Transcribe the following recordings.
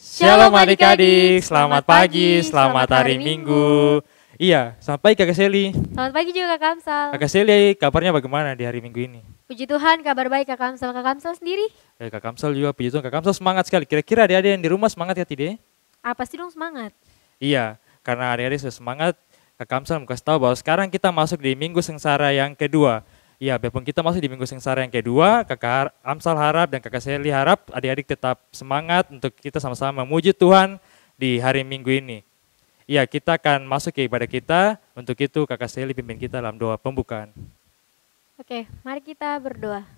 Shalom adik-adik, selamat pagi, selamat hari Minggu. Iya, selamat pagi Kakak Seli. Selamat pagi juga Kak Kamsal. Kakak Seli, kabarnya bagaimana di hari Minggu ini? Puji Tuhan, kabar baik Kak Kamsal. Kak Kamsal sendiri? Kak Kamsal juga, puji Tuhan, Kak Kamsal semangat sekali. Kira-kira adik-adik yang di rumah semangat ya tidak? Pasti dong semangat. Iya, karena adik-adik sudah semangat, Kak Kamsal mau kasih tahu bahwa sekarang kita masuk di Minggu Sengsara yang kedua. Iya, biarpun kita masuk di Minggu Sengsara yang kedua, Kakak Amsal harap dan Kakak Seli harap adik-adik tetap semangat untuk kita sama-sama memuji Tuhan di hari Minggu ini. Iya, kita akan masuk ke ibadah kita. Untuk itu Kakak Seli pimpin kita dalam doa pembukaan. Oke, mari kita berdoa.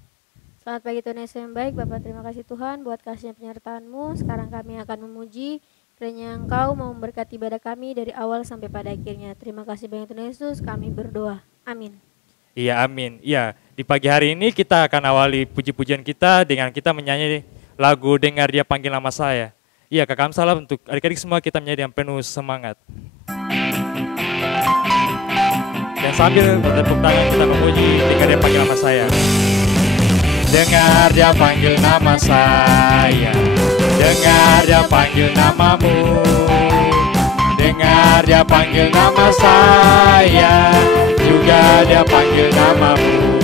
Selamat pagi Tuhan Yesus yang baik. Bapak, terima kasih Tuhan buat kasih penyertaan-Mu. Sekarang kami akan memuji, kiranya Engkau mau memberkati ibadah kami dari awal sampai pada akhirnya. Terima kasih banyak Tuhan Yesus, kami berdoa. Amin. Iya, amin. Iya, di pagi hari ini kita akan awali puji-pujian kita dengan kita menyanyi lagu Dengar Dia Panggil Nama Saya. Iya, Kak Kamsal, untuk adik-adik semua kita menyanyi dengan penuh semangat. Dan sambil bertepuk tangan kita memuji Dengar Dia Panggil Nama Saya. Dengar Dia panggil nama saya, dengar Dia panggil namamu, dengar Dia panggil nama saya, juga Dia panggil namamu.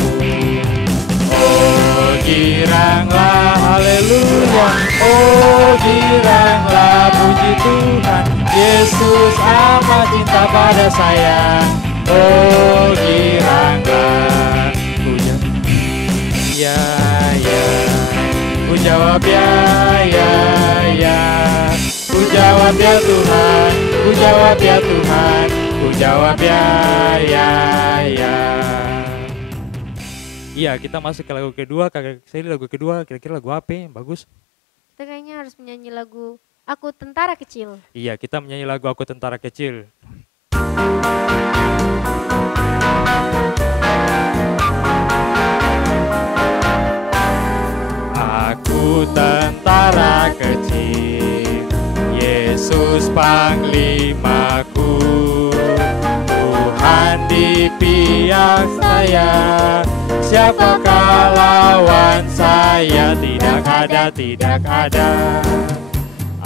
Oh giranglah haleluya, oh giranglah puji Tuhan, Yesus amat cinta pada saya. Oh giranglah puja, ya ya, ku jawab ya ya ya, ku jawab ya Tuhan, ku jawab ya Tuhan, ku jawab ya ya ya. Iya, kita masuk ke lagu kedua. Kakak Seli, lagu kedua kira-kira lagu apa yang bagus? Kita kayaknya harus menyanyi lagu Aku Tentara Kecil. Iya, kita menyanyi lagu Aku Tentara Kecil. Aku tentara kecil, Yesus panglimaku, Tuhan di pihak saya, siapakah lawan saya? Tidak ada, tidak ada.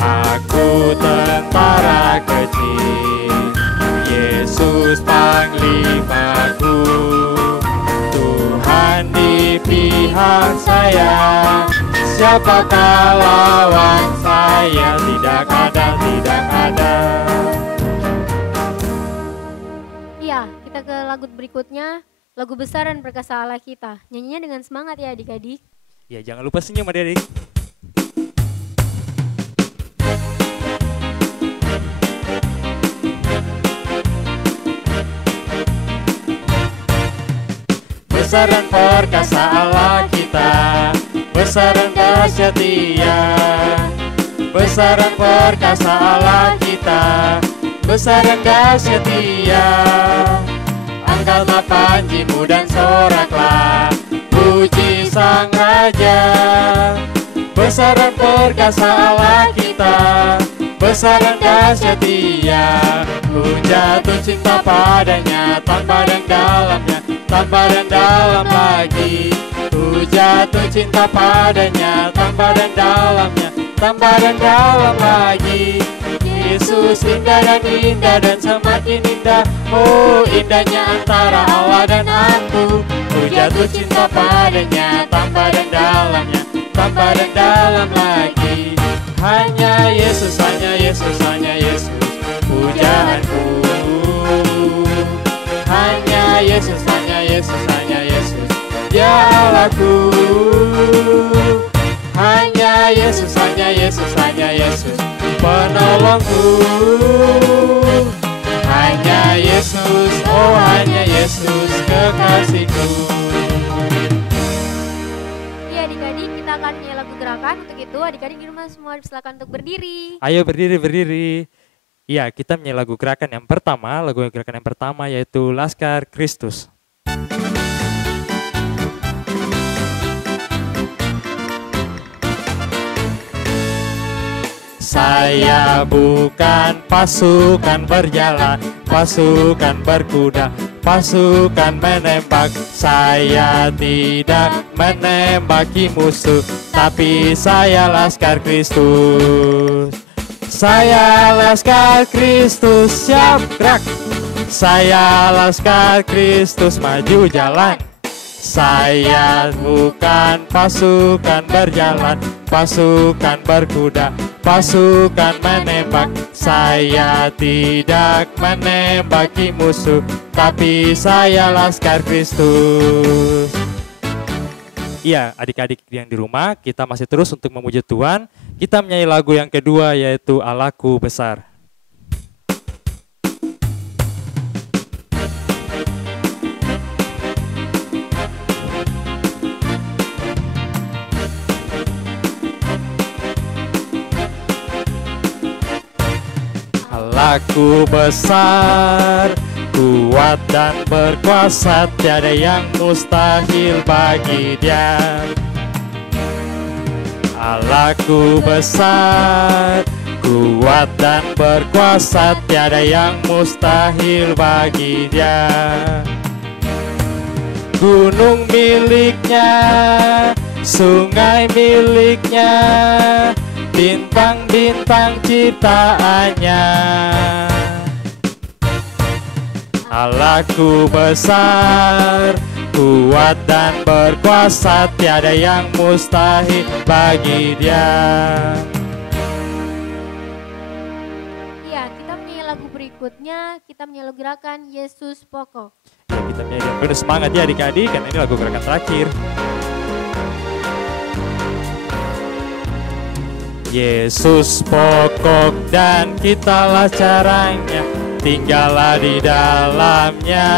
Aku tentara kecil, Yesus panglimaku, Tuhan di pihak saya, siapakah lawan saya? Tidak ada, tidak ada. Iya, kita ke lagu berikutnya. Lagu Besar dan Perkasa Allah Kita. Nyanyinya dengan semangat ya adik-adik. Ya, jangan lupa senyum adik-adik. Besar dan perkasa Allah kita, besar dan dahsyat Dia. Besar dan perkasa Allah kita, besar dan dahsyat Dia. Angkatlah panjimu dan soraklah, puji Sang Raja. Besar dan perkasa Allah kita, besar dan dahsyat Dia. Ku jatuh cinta padanya, tanpa dan dalamnya, tanpa dan dalam lagi. Ku jatuh cinta padanya, tanpa dan dalamnya, tanpa dan dalam lagi. Yesus indah dan semakin indah. Oh indahnya antara Allah dan aku. Ku jatuh cinta padanya, tanpa dan dalamnya, tanpa dan dalam lagi. Hanya Yesus, hanya Yesus, hanya Yesus pujaanku. Hanya Yesus, hanya Yesus, hanya Yesus Dia Allahku. Hanya Yesus, hanya Yesus, hanya Yesus penolongku. Hanya Yesus, oh hanya Yesus kekasihku. Iya adik-adik, kita akan nyanyi lagu gerakan. Untuk itu adik-adik di rumah semua silakan untuk berdiri. Ayo berdiri, berdiri. Iya, kita menyanyi lagu gerakan yang pertama. Lagu gerakan yang pertama yaitu Laskar Kristus. Saya bukan pasukan berjalan, pasukan berkuda, pasukan menembak. Saya tidak menembaki musuh, tapi saya Laskar Kristus. Saya Laskar Kristus, siap gerak. Saya Laskar Kristus, maju jalan. Saya bukan pasukan berjalan, pasukan berkuda, pasukan menembak. Saya tidak menembaki musuh, tapi saya Laskar Kristus. Iya, adik-adik yang di rumah, kita masih terus untuk memuji Tuhan. Kita menyanyi lagu yang kedua, yaitu Allahku Besar. Allahku besar, kuat dan berkuasa, tiada yang mustahil bagi Dia. Allahku besar, kuat dan berkuasa, tiada yang mustahil bagi Dia. Gunung miliknya, sungai miliknya, bintang-bintang ciptaannya. Allahku besar, kuat dan berkuasa, tiada yang mustahil bagi Dia. Iya, kita menyanyi lagu berikutnya, kita menyanyi lagu gerakan Yesus Pokok. Ya, kita menyanyi dengan penuh semangat ya adik-adik, karena ini lagu gerakan terakhir. Yesus pokok dan kitalah caranya, tinggallah di dalamnya.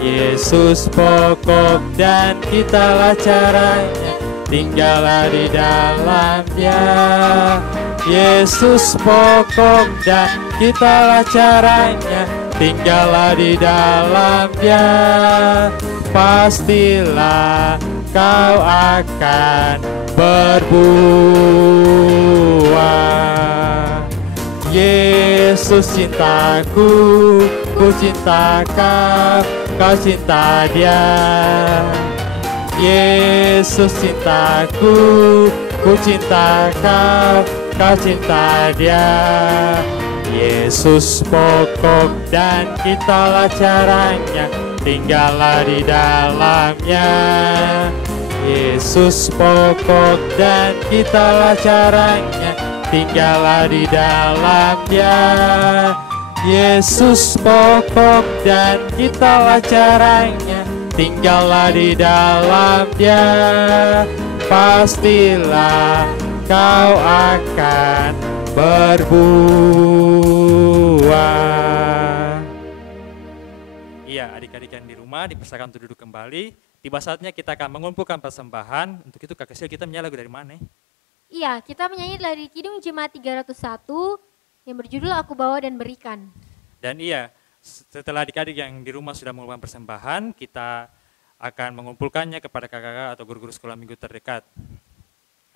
Yesus pokok dan kitalah caranya, tinggallah di dalamnya. Yesus pokok dan kitalah caranya, tinggallah di dalamnya. Pastilah kau akan berbuah. Yesus cintaku, ku cinta kau, kau cinta Dia. Yesus cintaku, ku cinta kau, kau cinta Dia. Yesus pokok dan kitalah caranya, tinggallah di dalamnya. Yesus pokok dan kitalah caranya, tinggallah di dalamnya. Yesus pokok dan kitalah caranya, tinggallah di dalamnya. Pastilah kau akan berbuah. Iya, adik-adik yang di rumah dipersilakan untuk duduk kembali. Tiba saatnya kita akan mengumpulkan persembahan. Untuk itu Kak Kesil, kita menyanyi lagu dari mana? Iya, kita menyanyi dari Kidung Jemaat 301 yang berjudul Aku Bawa dan Berikan. Dan iya, setelah adik-adik yang di rumah sudah mengumpulkan persembahan, kita akan mengumpulkannya kepada kakak-kakak atau guru-guru sekolah minggu terdekat.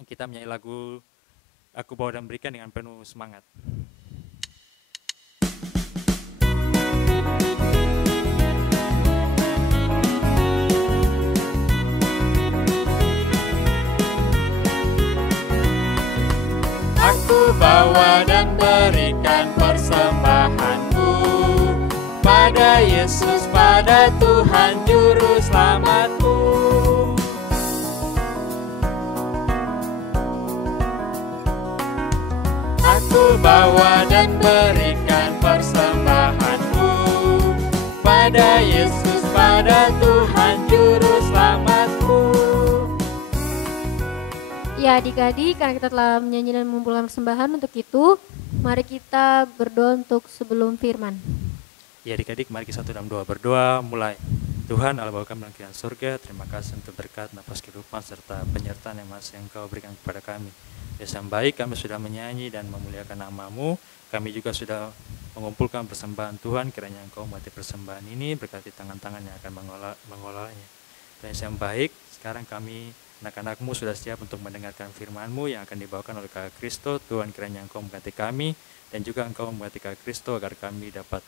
Kita menyanyi lagu Aku Bawa dan Berikan dengan penuh semangat. Aku bawa dan berikan persembahanku pada Yesus, pada Tuhan Juru Selamatku. Aku bawa dan berikan persembahanku pada Yesus, pada Tuhan Juru Selamatku. Ya adik-adik, karena kita telah menyanyi dan mengumpulkan persembahan untuk itu, mari kita berdoa untuk sebelum firman. Ya adik-adik, mari kita satu dalam doa berdoa, mulai. Tuhan Allah Bapa kami dalam surga, terima kasih untuk berkat, nafas kehidupan, serta penyertaan yang masih Engkau berikan kepada kami. Desa baik, kami sudah menyanyi dan memuliakan nama-Mu, kami juga sudah mengumpulkan persembahan Tuhan, kiranya Engkau memberkati persembahan ini, berkati tangan-tangan yang akan mengolahnya. Dan yang baik, sekarang kami anak-anak-Mu sudah siap untuk mendengarkan firman-Mu yang akan dibawakan oleh Kak Kristo. Tuhan kiranya Engkau memberkati kami dan juga Engkau memberkati Kak Kristo agar kami dapat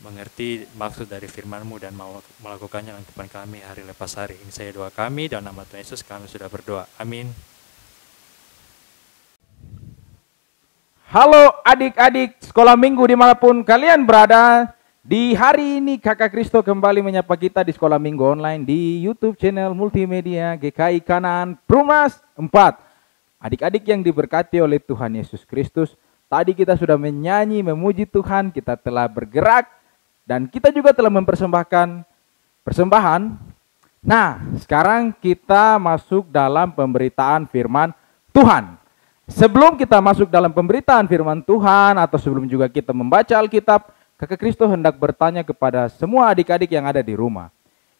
mengerti maksud dari firman-Mu dan mau melakukannya dalam kehidupan kami hari lepas hari. Ini saya doa kami, dalam nama Tuhan Yesus kami sudah berdoa. Amin. Halo adik-adik sekolah minggu dimanapun kalian berada. Di hari ini Kakak Kristo kembali menyapa kita di sekolah minggu online di YouTube channel multimedia GKI Kanaan Perumas 4. Adik-adik yang diberkati oleh Tuhan Yesus Kristus, tadi kita sudah menyanyi memuji Tuhan, kita telah bergerak dan kita juga telah mempersembahkan persembahan. Nah, sekarang kita masuk dalam pemberitaan firman Tuhan. Sebelum kita masuk dalam pemberitaan firman Tuhan atau sebelum juga kita membaca Alkitab, Kakak Kristo hendak bertanya kepada semua adik-adik yang ada di rumah.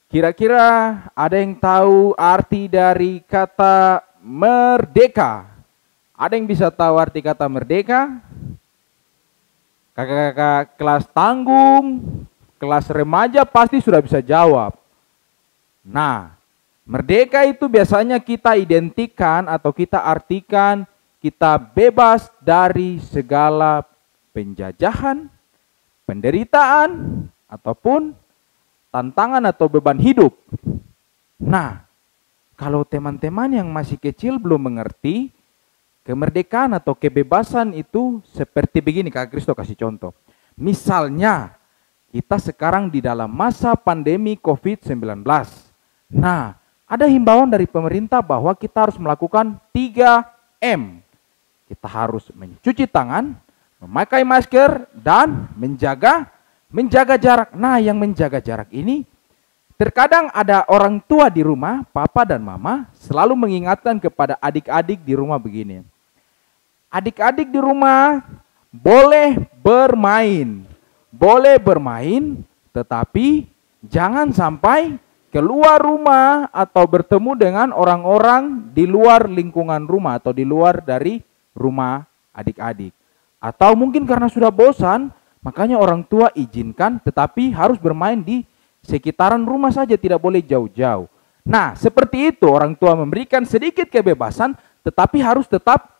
Kira-kira ada yang tahu arti dari kata merdeka? Ada yang bisa tahu arti kata merdeka? Kakak-kakak kelas tanggung, kelas remaja pasti sudah bisa jawab. Nah, merdeka itu biasanya kita identikan atau kita artikan kita bebas dari segala penjajahan, penderitaan, ataupun tantangan atau beban hidup. Nah, kalau teman-teman yang masih kecil belum mengerti, kemerdekaan atau kebebasan itu seperti begini, Kak Kristo kasih contoh. Misalnya, kita sekarang di dalam masa pandemi COVID-19. Nah, ada himbauan dari pemerintah bahwa kita harus melakukan 3M. Kita harus mencuci tangan, memakai masker, dan menjaga jarak. Nah, yang menjaga jarak ini, terkadang ada orang tua di rumah, papa dan mama, selalu mengingatkan kepada adik-adik di rumah begini. Adik-adik di rumah boleh bermain, tetapi jangan sampai keluar rumah atau bertemu dengan orang-orang di luar lingkungan rumah atau di luar dari rumah adik-adik. Atau mungkin karena sudah bosan, makanya orang tua izinkan tetapi harus bermain di sekitaran rumah saja, tidak boleh jauh-jauh. Nah, seperti itu orang tua memberikan sedikit kebebasan tetapi harus tetap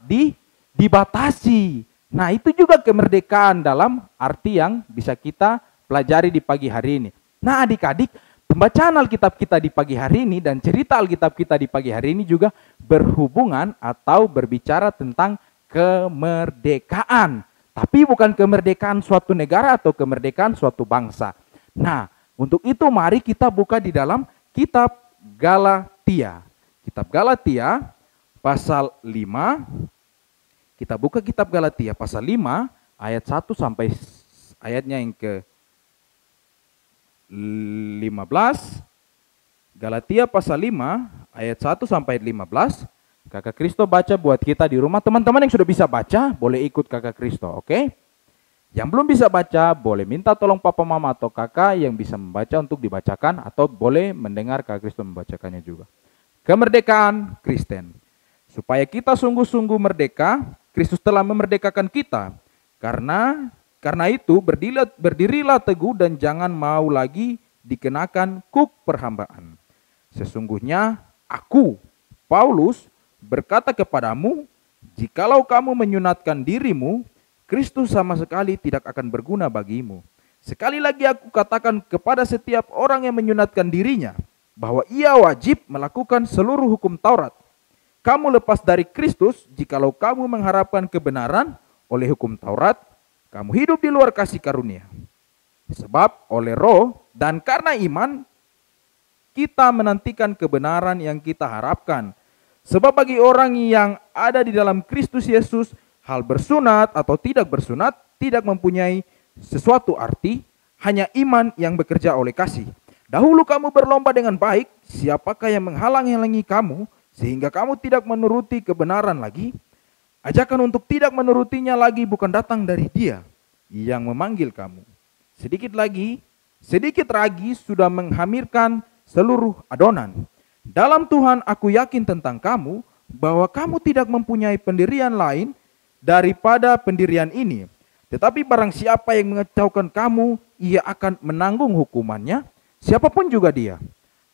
dibatasi. Nah, itu juga kemerdekaan dalam arti yang bisa kita pelajari di pagi hari ini. Nah, adik-adik, pembacaan Alkitab kita di pagi hari ini dan cerita Alkitab kita di pagi hari ini juga berhubungan atau berbicara tentang kemerdekaan. Tapi bukan kemerdekaan suatu negara atau kemerdekaan suatu bangsa. Nah, untuk itu mari kita buka di dalam kitab Galatia. Kitab Galatia pasal 5. Kita buka kitab Galatia pasal 5 ayat 1 sampai ayatnya yang ke 15. Galatia pasal 5 ayat 1 sampai 15. Kakak Kristo baca buat kita di rumah. Teman-teman yang sudah bisa baca boleh ikut Kakak Kristo, oke? Yang belum bisa baca boleh minta tolong papa mama atau kakak yang bisa membaca untuk dibacakan, atau boleh mendengar Kakak Kristo membacakannya juga. Kemerdekaan Kristen. Supaya kita sungguh-sungguh merdeka, Kristus telah memerdekakan kita. Karena itu berdirilah teguh dan jangan mau lagi dikenakan kuk perhambaan. Sesungguhnya aku, Paulus, berkata kepadamu, jikalau kamu menyunatkan dirimu, Kristus sama sekali tidak akan berguna bagimu. Sekali lagi aku katakan kepada setiap orang yang menyunatkan dirinya, bahwa ia wajib melakukan seluruh hukum Taurat. Kamu lepas dari Kristus, jikalau kamu mengharapkan kebenaran oleh hukum Taurat, kamu hidup di luar kasih karunia. Sebab oleh Roh dan karena iman, kita menantikan kebenaran yang kita harapkan. Sebab bagi orang yang ada di dalam Kristus Yesus, hal bersunat atau tidak bersunat tidak mempunyai sesuatu arti, hanya iman yang bekerja oleh kasih. Dahulu kamu berlomba dengan baik, siapakah yang menghalang-halangi kamu, sehingga kamu tidak menuruti kebenaran lagi? Ajakan untuk tidak menurutinya lagi bukan datang dari Dia yang memanggil kamu. Sedikit lagi sudah menghamirkan seluruh adonan. Dalam Tuhan aku yakin tentang kamu, bahwa kamu tidak mempunyai pendirian lain daripada pendirian ini. Tetapi barang siapa yang mengecewakan kamu, ia akan menanggung hukumannya, siapapun juga dia.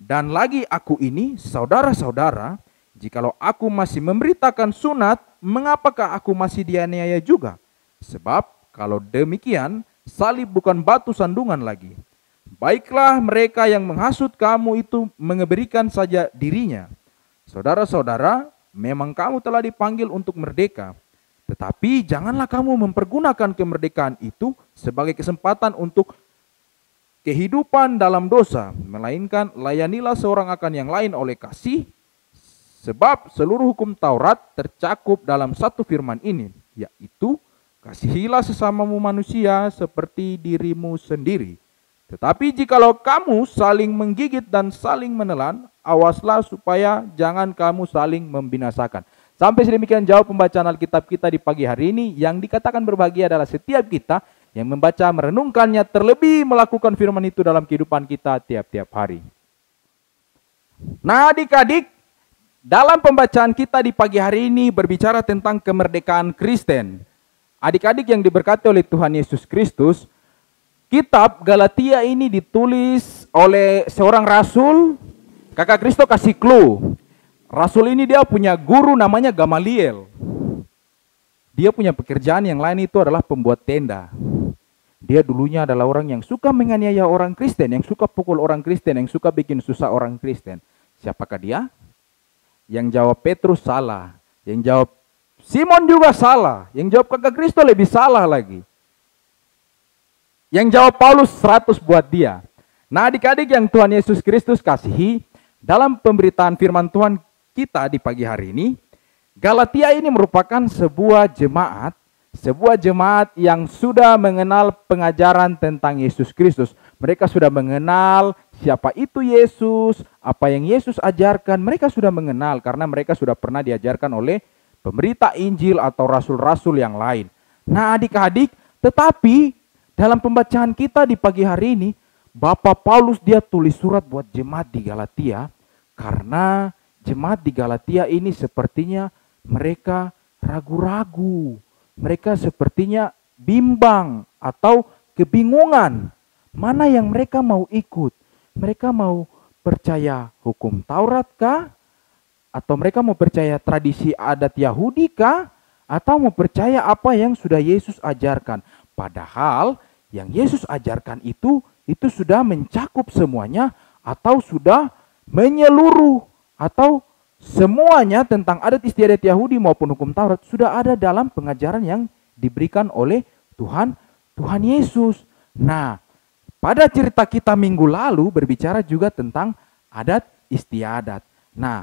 Dan lagi aku ini, saudara-saudara, jikalau aku masih memberitakan sunat, mengapakah aku masih dianiaya juga? Sebab kalau demikian, salib bukan batu sandungan lagi. Baiklah mereka yang menghasut kamu itu mengeberikan saja dirinya. Saudara-saudara, memang kamu telah dipanggil untuk merdeka. Tetapi janganlah kamu mempergunakan kemerdekaan itu sebagai kesempatan untuk kehidupan dalam dosa, melainkan layanilah seorang akan yang lain oleh kasih, sebab seluruh hukum Taurat tercakup dalam satu firman ini, yaitu kasihilah sesamamu manusia seperti dirimu sendiri. Tetapi jikalau kamu saling menggigit dan saling menelan, awaslah supaya jangan kamu saling membinasakan. Sampai sedemikian jauh pembacaan Alkitab kita di pagi hari ini. Yang dikatakan berbahagia adalah setiap kita yang membaca, merenungkannya, terlebih melakukan firman itu dalam kehidupan kita tiap-tiap hari. Nah adik-adik, dalam pembacaan kita di pagi hari ini berbicara tentang kemerdekaan Kristen. Adik-adik yang diberkati oleh Tuhan Yesus Kristus, kitab Galatia ini ditulis oleh seorang rasul. Kakak Kristo kasih clue. Rasul ini dia punya guru namanya Gamaliel. Dia punya pekerjaan yang lain itu adalah pembuat tenda. Dia dulunya adalah orang yang suka menganiaya orang Kristen, yang suka pukul orang Kristen, yang suka bikin susah orang Kristen. Siapakah dia? Yang jawab Petrus salah. Yang jawab Simon juga salah. Yang jawab kakak Kristo lebih salah lagi. Yang jawab Paulus 100 buat dia. Nah adik-adik yang Tuhan Yesus Kristus kasihi, dalam pemberitaan firman Tuhan kita di pagi hari ini, Galatia ini merupakan sebuah jemaat yang sudah mengenal pengajaran tentang Yesus Kristus. Mereka sudah mengenal siapa itu Yesus, apa yang Yesus ajarkan. Mereka sudah mengenal karena mereka sudah pernah diajarkan oleh pemberita Injil atau rasul-rasul yang lain. Nah adik-adik, tetapi dalam pembacaan kita di pagi hari ini, Bapak Paulus dia tulis surat buat jemaat di Galatia, karena jemaat di Galatia ini sepertinya mereka ragu-ragu. Mereka sepertinya bimbang atau kebingungan. Mana yang mereka mau ikut? Mereka mau percaya hukum Taurat kah? Atau mereka mau percaya tradisi adat Yahudi kah? Atau mau percaya apa yang sudah Yesus ajarkan? Padahal yang Yesus ajarkan itu sudah mencakup semuanya atau sudah menyeluruh atau semuanya tentang adat istiadat Yahudi maupun hukum Taurat sudah ada dalam pengajaran yang diberikan oleh Tuhan Yesus. Nah, pada cerita kita minggu lalu berbicara juga tentang adat istiadat. Nah,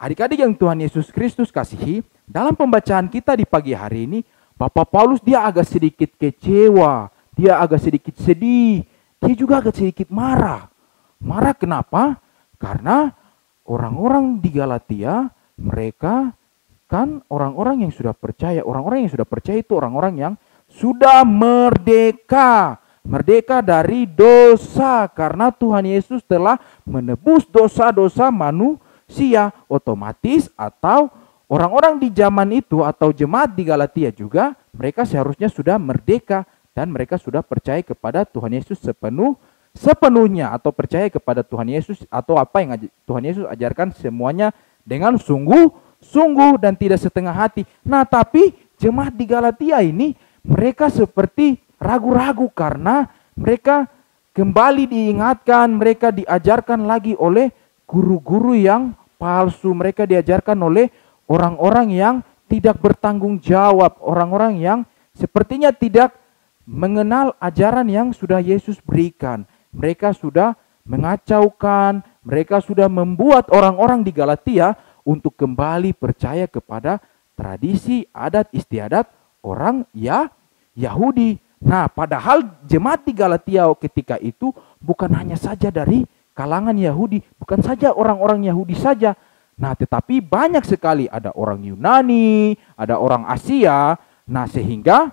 adik-adik yang Tuhan Yesus Kristus kasihi, dalam pembacaan kita di pagi hari ini, Bapak Paulus dia agak sedikit kecewa, dia agak sedikit sedih, dia juga agak sedikit marah. Marah kenapa? Karena orang-orang di Galatia, mereka kan orang-orang yang sudah percaya. Orang-orang yang sudah percaya itu orang-orang yang sudah merdeka. Merdeka dari dosa karena Tuhan Yesus telah menebus dosa-dosa manusia. Otomatis atau orang-orang di zaman itu atau jemaat di Galatia juga, mereka seharusnya sudah merdeka dan mereka sudah percaya kepada Tuhan Yesus sepenuhnya atau percaya kepada Tuhan Yesus atau apa yang Tuhan Yesus ajarkan semuanya dengan sungguh-sungguh dan tidak setengah hati. Nah, tapi jemaat di Galatia ini mereka seperti ragu-ragu karena mereka kembali diingatkan, mereka diajarkan lagi oleh guru-guru yang palsu. Mereka diajarkan oleh orang-orang yang tidak bertanggung jawab, orang-orang yang sepertinya tidak mengenal ajaran yang sudah Yesus berikan. Mereka sudah mengacaukan, mereka sudah membuat orang-orang di Galatia untuk kembali percaya kepada tradisi adat istiadat orang Yahudi. Nah, padahal jemaat di Galatia ketika itu bukan hanya saja dari kalangan Yahudi, bukan saja orang-orang Yahudi saja. Nah, tetapi banyak sekali ada orang Yunani, ada orang Asia. Nah, sehingga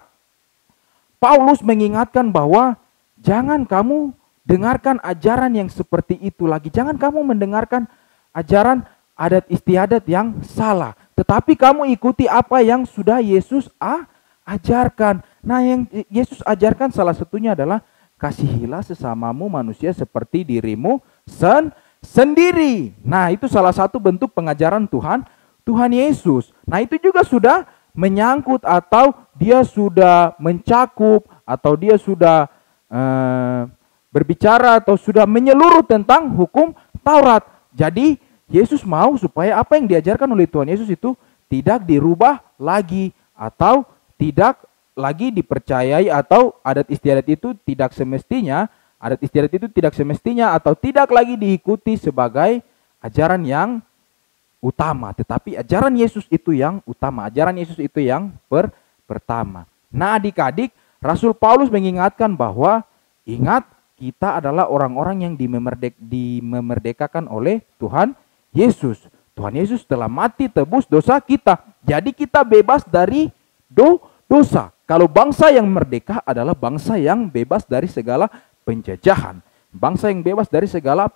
Paulus mengingatkan bahwa jangan kamu dengarkan ajaran yang seperti itu lagi. Jangan kamu mendengarkan ajaran adat istiadat yang salah. Tetapi kamu ikuti apa yang sudah Yesus ajarkan. Nah, yang Yesus ajarkan salah satunya adalah kasihilah sesamamu manusia seperti dirimu sendiri. Nah, itu salah satu bentuk pengajaran Tuhan Yesus. Nah, itu juga sudah menyangkut atau dia sudah mencakup atau dia sudah berbicara atau sudah menyeluruh tentang hukum Taurat. Jadi Yesus mau supaya apa yang diajarkan oleh Tuhan Yesus itu tidak dirubah lagi. atau tidak lagi dipercayai, atau adat istiadat itu tidak semestinya, atau tidak lagi diikuti sebagai ajaran yang utama, tetapi ajaran Yesus itu yang utama, ajaran Yesus itu yang pertama. Nah, adik-adik, Rasul Paulus mengingatkan bahwa ingat, kita adalah orang-orang yang dimerdekakan oleh Tuhan Yesus. Tuhan Yesus telah mati tebus dosa kita. Jadi kita bebas dari dosa. Kalau bangsa yang merdeka adalah bangsa yang bebas dari segala penjajahan. Bangsa yang bebas dari segala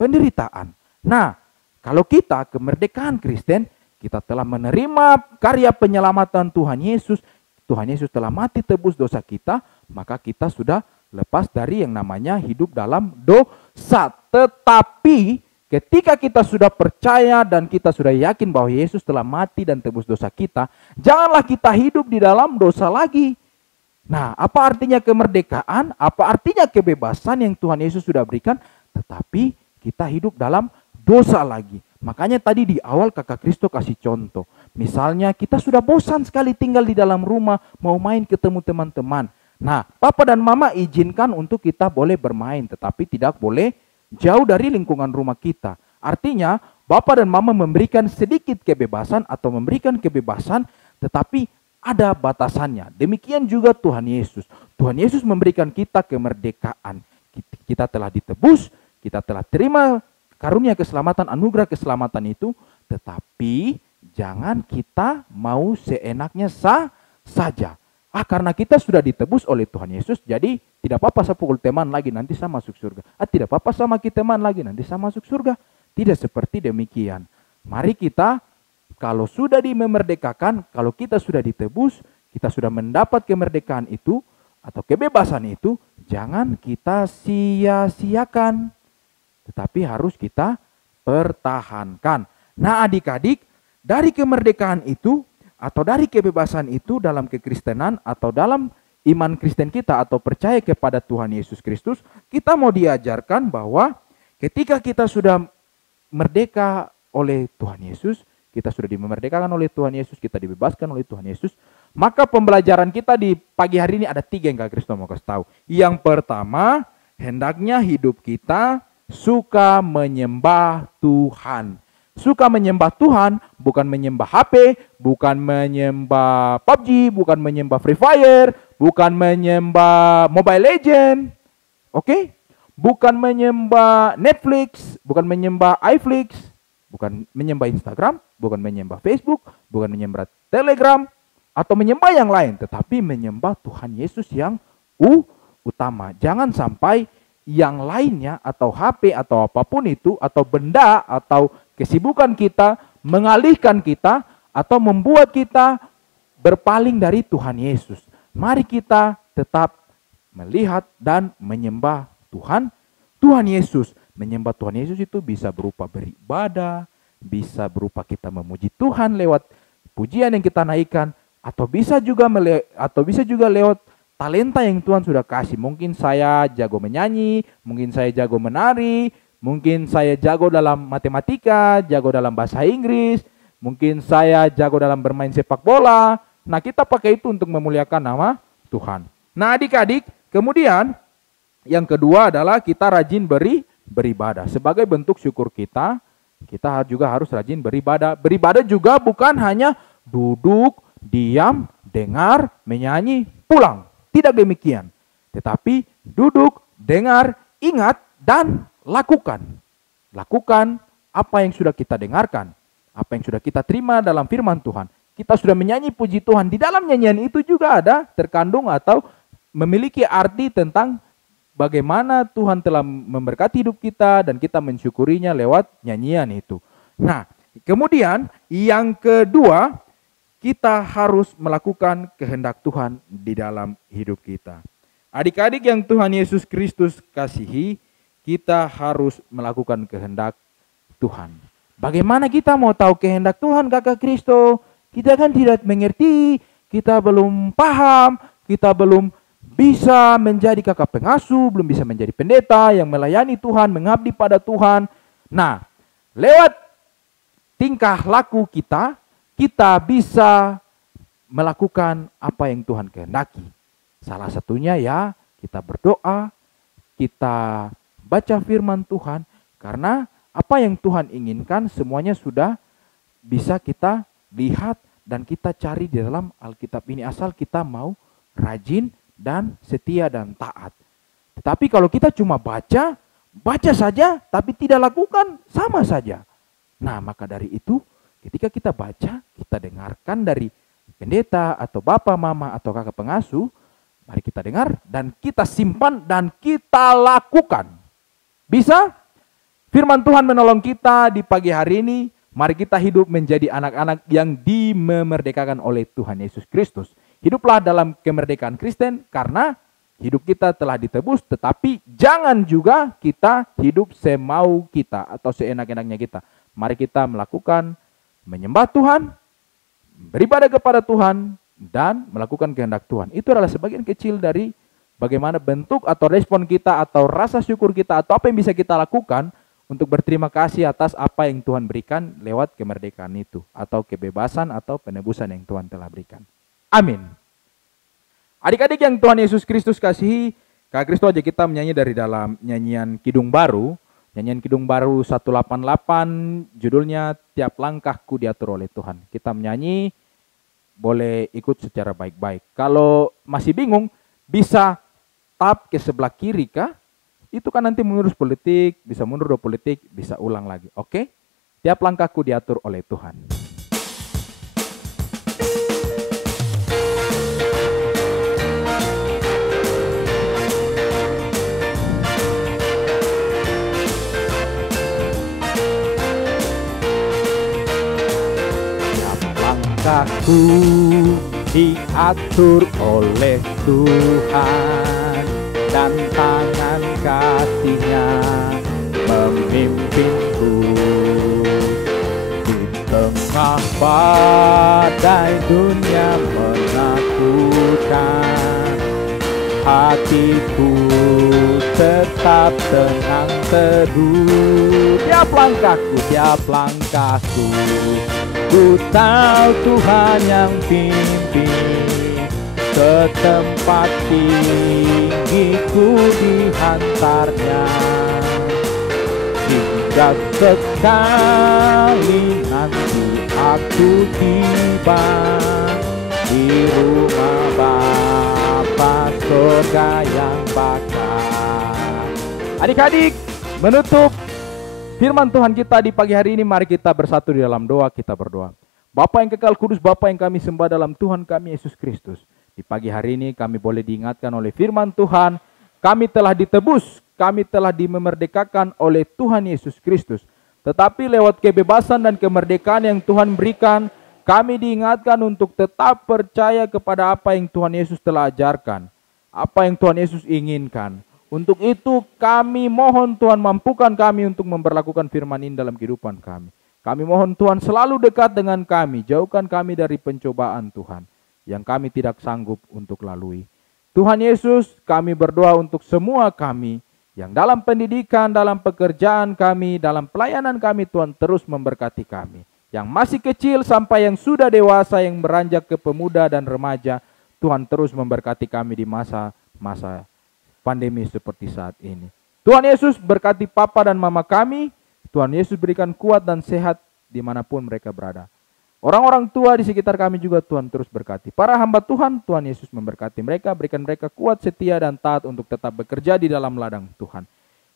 penderitaan. Nah, kalau kita kemerdekaan Kristen, kita telah menerima karya penyelamatan Tuhan Yesus. Tuhan Yesus telah mati tebus dosa kita, maka kita sudah lepas dari yang namanya hidup dalam dosa. Tetapi ketika kita sudah percaya dan kita sudah yakin bahwa Yesus telah mati dan tebus dosa kita, janganlah kita hidup di dalam dosa lagi. Nah, apa artinya kemerdekaan? Apa artinya kebebasan yang Tuhan Yesus sudah berikan? Tetapi kita hidup dalam dosa lagi. Makanya tadi di awal Kakak Kristo kasih contoh. Misalnya kita sudah bosan sekali tinggal di dalam rumah, mau main ketemu teman-teman. Nah, Papa dan Mama izinkan untuk kita boleh bermain, tetapi tidak boleh jauh dari lingkungan rumah kita. Artinya, Papa dan Mama memberikan sedikit kebebasan atau memberikan kebebasan, tetapi ada batasannya. Demikian juga Tuhan Yesus. Tuhan Yesus memberikan kita kemerdekaan. Kita telah ditebus, kita telah terima karunia keselamatan, anugerah keselamatan itu, tetapi jangan kita mau seenaknya saja. Karena kita sudah ditebus oleh Tuhan Yesus, jadi tidak apa-apa saya pukul teman lagi, nanti saya masuk surga. Tidak apa-apa saya maki teman lagi, nanti saya masuk surga. Tidak seperti demikian. Mari kita, kalau sudah dimerdekakan, kalau kita sudah ditebus, kita sudah mendapat kemerdekaan itu, atau kebebasan itu, jangan kita sia-siakan. Tetapi harus kita pertahankan. Nah, adik-adik, dari kemerdekaan itu atau dari kebebasan itu dalam kekristenan atau dalam iman Kristen kita atau percaya kepada Tuhan Yesus Kristus, kita mau diajarkan bahwa ketika kita sudah merdeka oleh Tuhan Yesus, kita sudah dimerdekakan oleh Tuhan Yesus, kita dibebaskan oleh Tuhan Yesus, maka pembelajaran kita di pagi hari ini ada 3 yang Kak Kristo mau kasih tahu. Yang pertama, hendaknya hidup kita suka menyembah Tuhan. Suka menyembah Tuhan, bukan menyembah HP, bukan menyembah PUBG, bukan menyembah Free Fire, bukan menyembah Mobile Legend. Oke? Bukan menyembah Netflix, bukan menyembah iFlix, bukan menyembah Instagram, bukan menyembah Facebook, bukan menyembah Telegram, atau menyembah yang lain, tetapi menyembah Tuhan Yesus yang utama. Jangan sampai yang lainnya atau HP atau apapun itu atau benda atau kesibukan kita mengalihkan kita atau membuat kita berpaling dari Tuhan Yesus. Mari kita tetap melihat dan menyembah Tuhan Yesus. Menyembah Tuhan Yesus itu bisa berupa beribadah, bisa berupa kita memuji Tuhan lewat pujian yang kita naikkan, atau bisa juga lewat talenta yang Tuhan sudah kasih. Mungkin saya jago menyanyi, mungkin saya jago menari, mungkin saya jago dalam matematika, jago dalam bahasa Inggris, mungkin saya jago dalam bermain sepak bola. Nah, kita pakai itu untuk memuliakan nama Tuhan. Nah, adik-adik, kemudian yang kedua adalah kita rajin beribadah. Sebagai bentuk syukur kita juga harus rajin beribadah. Beribadah juga bukan hanya duduk, diam, dengar, menyanyi, pulang. Tidak demikian. Tetapi duduk, dengar, ingat, dan lakukan. Lakukan apa yang sudah kita dengarkan. Apa yang sudah kita terima dalam firman Tuhan. Kita sudah menyanyi puji Tuhan. Di dalam nyanyian itu juga ada terkandung atau memiliki arti tentang bagaimana Tuhan telah memberkati hidup kita dan kita mensyukurinya lewat nyanyian itu. Nah, kemudian yang kedua, kita harus melakukan kehendak Tuhan di dalam hidup kita. Adik-adik yang Tuhan Yesus Kristus kasihi, kita harus melakukan kehendak Tuhan. Bagaimana kita mau tahu kehendak Tuhan, Kakak Kristo? Kita kan tidak mengerti, kita belum paham, kita belum bisa menjadi kakak pengasuh, belum bisa menjadi pendeta yang melayani Tuhan, mengabdi pada Tuhan. Nah, lewat tingkah laku kita bisa melakukan apa yang Tuhan kehendaki. Salah satunya ya kita berdoa, kita baca firman Tuhan, karena apa yang Tuhan inginkan semuanya sudah bisa kita lihat dan kita cari di dalam Alkitab ini, asal kita mau rajin dan setia dan taat. Tetapi kalau kita cuma baca saja tapi tidak lakukan, sama saja. Nah, maka dari itu ketika kita baca, kita dengarkan dari pendeta atau bapak, mama atau kakak pengasuh, mari kita dengar dan kita simpan dan kita lakukan. Bisa? Firman Tuhan menolong kita di pagi hari ini. Mari kita hidup menjadi anak-anak yang dimerdekakan oleh Tuhan Yesus Kristus. Hiduplah dalam kemerdekaan Kristen karena hidup kita telah ditebus, tetapi jangan juga kita hidup semau kita atau seenak-enaknya kita. Mari kita melakukan menyembah Tuhan, beribadah kepada Tuhan, dan melakukan kehendak Tuhan. Itu adalah sebagian kecil dari bagaimana bentuk atau respon kita atau rasa syukur kita atau apa yang bisa kita lakukan untuk berterima kasih atas apa yang Tuhan berikan lewat kemerdekaan itu atau kebebasan atau penebusan yang Tuhan telah berikan. Amin. Adik-adik yang Tuhan Yesus Kristus kasihi, Kak Kristo aja kita menyanyi dari dalam nyanyian Kidung Baru. Nyanyian Kidung Baru 188, judulnya Tiap Langkahku Diatur Oleh Tuhan. Kita menyanyi, boleh ikut secara baik-baik. Kalau masih bingung, bisa tap ke sebelah kiri kah? Itu kan nanti mengurus politik, bisa mundur 20 detik, bisa ulang lagi. Oke? Tiap langkahku diatur oleh Tuhan. Tiap langkahku diatur oleh Tuhan, dan tangan kasih-Nya memimpinku. Di tengah badai dunia menakutkan, hatiku tetap tenang teduh. Tiap langkahku, ku tahu Tuhan yang pimpin. Ke tempat tinggi ku dihantarnya, hingga sekali nanti aku tiba di rumah Bapa surga yang bakal. Adik-adik, menutup firman Tuhan kita di pagi hari ini, mari kita bersatu di dalam doa. Kita berdoa. Bapa yang kekal kudus, Bapa yang kami sembah dalam Tuhan kami Yesus Kristus. Di pagi hari ini kami boleh diingatkan oleh firman Tuhan, kami telah ditebus, kami telah dimerdekakan oleh Tuhan Yesus Kristus. Tetapi lewat kebebasan dan kemerdekaan yang Tuhan berikan, kami diingatkan untuk tetap percaya kepada apa yang Tuhan Yesus telah ajarkan, apa yang Tuhan Yesus inginkan. Untuk itu kami mohon Tuhan mampukan kami untuk memperlakukan firman ini dalam kehidupan kami. Kami mohon Tuhan selalu dekat dengan kami, jauhkan kami dari pencobaan Tuhan yang kami tidak sanggup untuk lalui. Tuhan Yesus, kami berdoa untuk semua kami yang dalam pendidikan, dalam pekerjaan kami, dalam pelayanan kami, Tuhan terus memberkati kami. Yang masih kecil sampai yang sudah dewasa, yang beranjak ke pemuda dan remaja, Tuhan terus memberkati kami di masa pandemi seperti saat ini. Tuhan Yesus berkati papa dan mama kami, Tuhan Yesus berikan kuat dan sehat dimanapun mereka berada. Orang-orang tua di sekitar kami juga Tuhan terus berkati. Para hamba Tuhan, Tuhan Yesus memberkati mereka, berikan mereka kuat, setia, dan taat untuk tetap bekerja di dalam ladang Tuhan.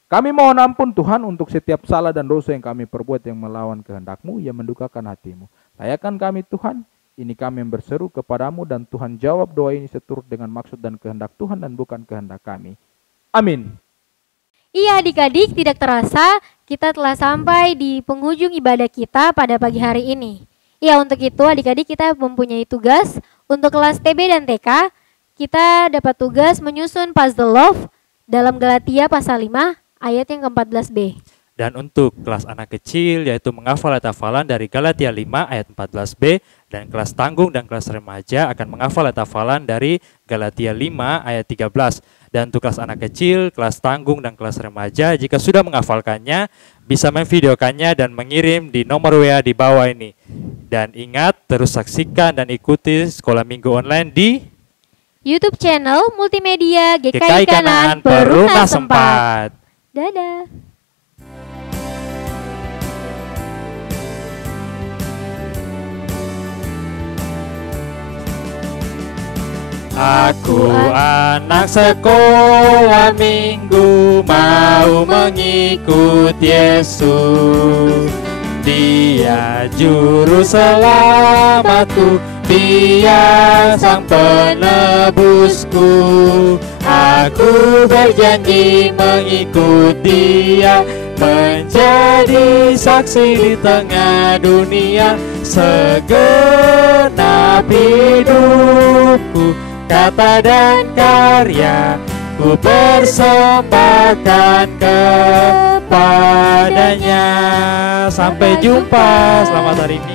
Kami mohon ampun Tuhan untuk setiap salah dan dosa yang kami perbuat yang melawan kehendak-Mu, yang mendukakan hati-Mu. Layakan kami Tuhan, ini kami yang berseru kepadamu, dan Tuhan jawab doa ini seturut dengan maksud dan kehendak Tuhan dan bukan kehendak kami. Amin. Iya adik-adik, tidak terasa kita telah sampai di penghujung ibadah kita pada pagi hari ini. Ya, untuk itu adik-adik kita mempunyai tugas untuk kelas TB dan TK. Kita dapat tugas menyusun puzzle love dalam Galatia pasal 5 ayat yang ke-14b. Dan untuk kelas anak kecil yaitu menghafal ayat hafalan dari Galatia 5 ayat 14b, dan kelas tanggung dan kelas remaja akan menghafal ayat hafalan dari Galatia 5 ayat 13. Dan untuk kelas anak kecil, kelas tanggung dan kelas remaja jika sudah menghafalkannya bisa memvideokannya dan mengirim di nomor WA di bawah ini. Dan ingat, terus saksikan dan ikuti sekolah minggu online di YouTube channel Multimedia GKI Kanaan Perumnas 4. Dadah. Aku anak sekolah minggu, mau mengikut Yesus. Dia juru selamatku, Dia sang penebusku. Aku berjanji mengikut Dia, menjadi saksi di tengah dunia. Segenap hidupku, kata dan karya, ku persembahkan kepadanya. Sampai jumpa, selamat hari Minggu.